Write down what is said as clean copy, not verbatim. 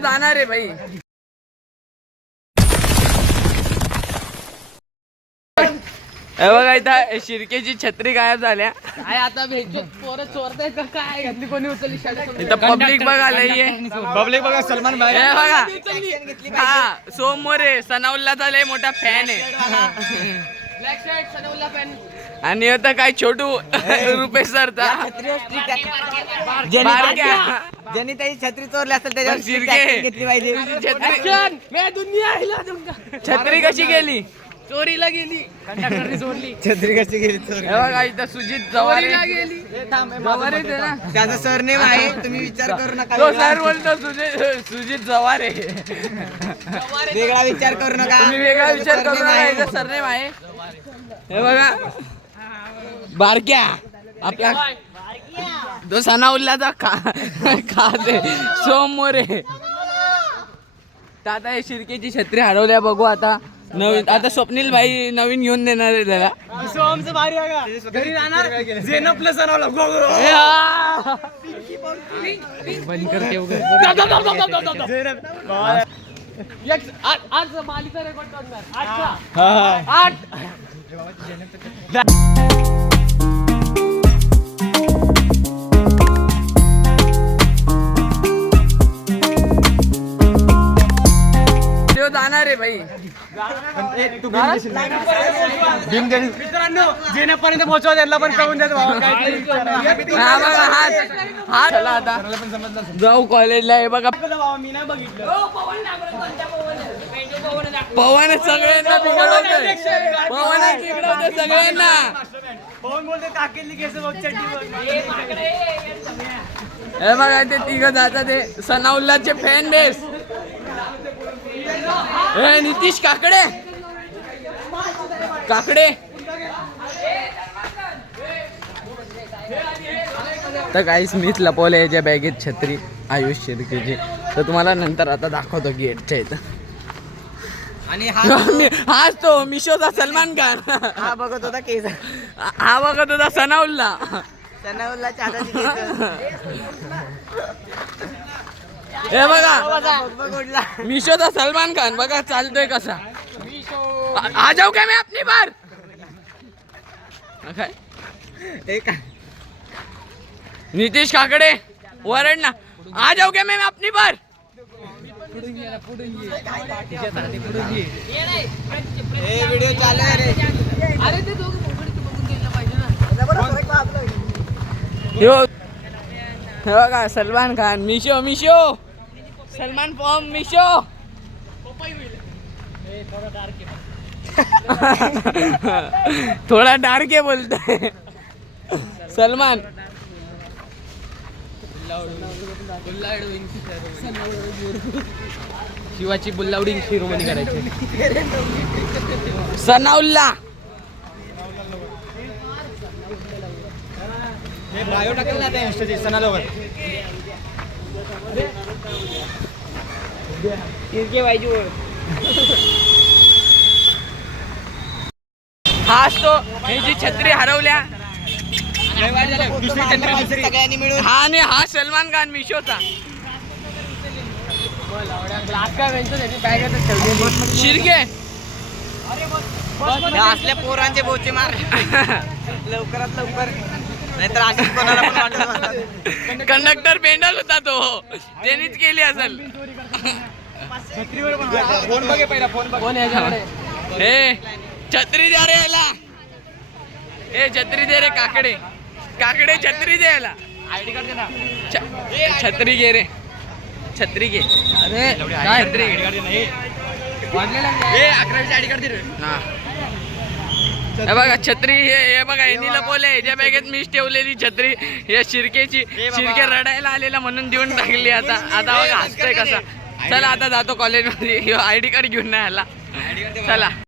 जाणार आहे भाई. हे बघा इथं शिर्केची छत्री गायब झाल्या. काय आता भेटतो पोरं चोरताय का काय घातली कोणी उचलली इथं पब्लिक बघायला ये. पब्लिक बघा सलमान भाई. हे बघा हा सोमवारे सनाउल्ला झाले मोठा फॅन आहे. ब्लॅक शर्ट सनउल्ला पॅन आणि आता काय छोटू रुपेश सरचा ज्यांनी त्याची छत्री चोरली असेल त्याच्यावर शिर्के घेतली पाहिजे. छत्री कशी गेली? चोरीला गेली कंडक्टरने चोरली. छत्री कशी गेली चोरी? हे बघा इथं सुजित जवारे गेली जवारे ते ना त्याचा सरनेम आहे, तुम्ही विचार करू नका. तो सर बोलतो सुजित जवारे. वेगळा विचार करू नका. तुम्ही वेगळा विचार करू नका. याचं सरनेम आहे. हे बघा बारक्या आपल्या तो सनाउल्लाचा खाते सोमवारे. तर आता हे शिर्केची छत्री हरवल्या. बघू आता नवीन. आता स्वप्नील भाई नवीन घेऊन देणार आहे त्याला. घरी जाणार जेन प्लस बंद करते आज मालिका रेकॉर्ड करणार 8 जाणार आहे भाई. मित्रांनो जेण्यापर्यंत पोहोचवा त्याला पण कळून देतो. हा बघा हा चला आता जाऊ कॉलेजला. हे बघा मी नाही बघितलं. पवन सगळ्यांना बिघडवतोय. पवन बिघडवतोय सगळ्यांना. पवन बोलते टाकेली केस बघ चड्डी. हे बघा ते तिघ जातात. ते सनाउल्लाचे फॅन बेस. हे नितीश काकडे तर काहीच मीच लपवले याच्या बॅगेत छत्री आयुष शिर्केची. तर तुम्हाला नंतर आता दाखवतो गेटच्या इथं. आणि हाच तो मिशोचा सलमान खान. हा बघत होता केस. हा बघत होता सनाउल्ला. सनाउल्लाच्या हाताची केस. हे बघा मिशोचा सलमान खान बघा चालतोय कसा. आ जाऊ क्या मैं अपनी बार. काय नितीश काकडे वरड ना. आ जाऊ क्या मैं अपनी बार. व्हिडिओ चालू आहे रे. अरे ते दोघं बघून गेलं पाहिजे ना. हे बघा सलमान खान मिशो सलमान फॉर्म मिशो. थोडा डार्क आहे बोलतोय सलमान. शिवाची बुल्लावडी शिरोमणी करायची. सनाउल्ला बायो टाकेल ना त्या इंस्टाची सणावर. हाच तो ही जी छत्री हरवल्या. सगळ्यांनी मिळून. हा आणि हा सलमान खान मिशोचा. शिर्के असल्या पोरांचे बोचे मार लवकरात लवकर, नाहीतर अशी कोणाला पण वाटत. कंडक्टर पेंडल होता तो. त्यांनीच केली असेल. फोन बघे पहिला फोन बघ. हे छत्री द्या रे याला. हे छत्री दे रे काकडे छत्री दे याला. आयडी कार्ड दे ना. छत्री घे रे. छत्री घे. अरे छत्री आयडी कार्ड नाही वाढलेला. 11वीची आयडी कार्ड दे रे. हा हे बघा छत्री. हे बघा यांनी लपवले. याच्या बॅगेत मीच ठेवलेली छत्री. या शिर्के रडायला आलेला म्हणून देऊन टाकली. आता बघा हसतोय कसा. चला आता जातो कॉलेजमध्ये. आयडी कार्ड घेऊन नाही आला. चला.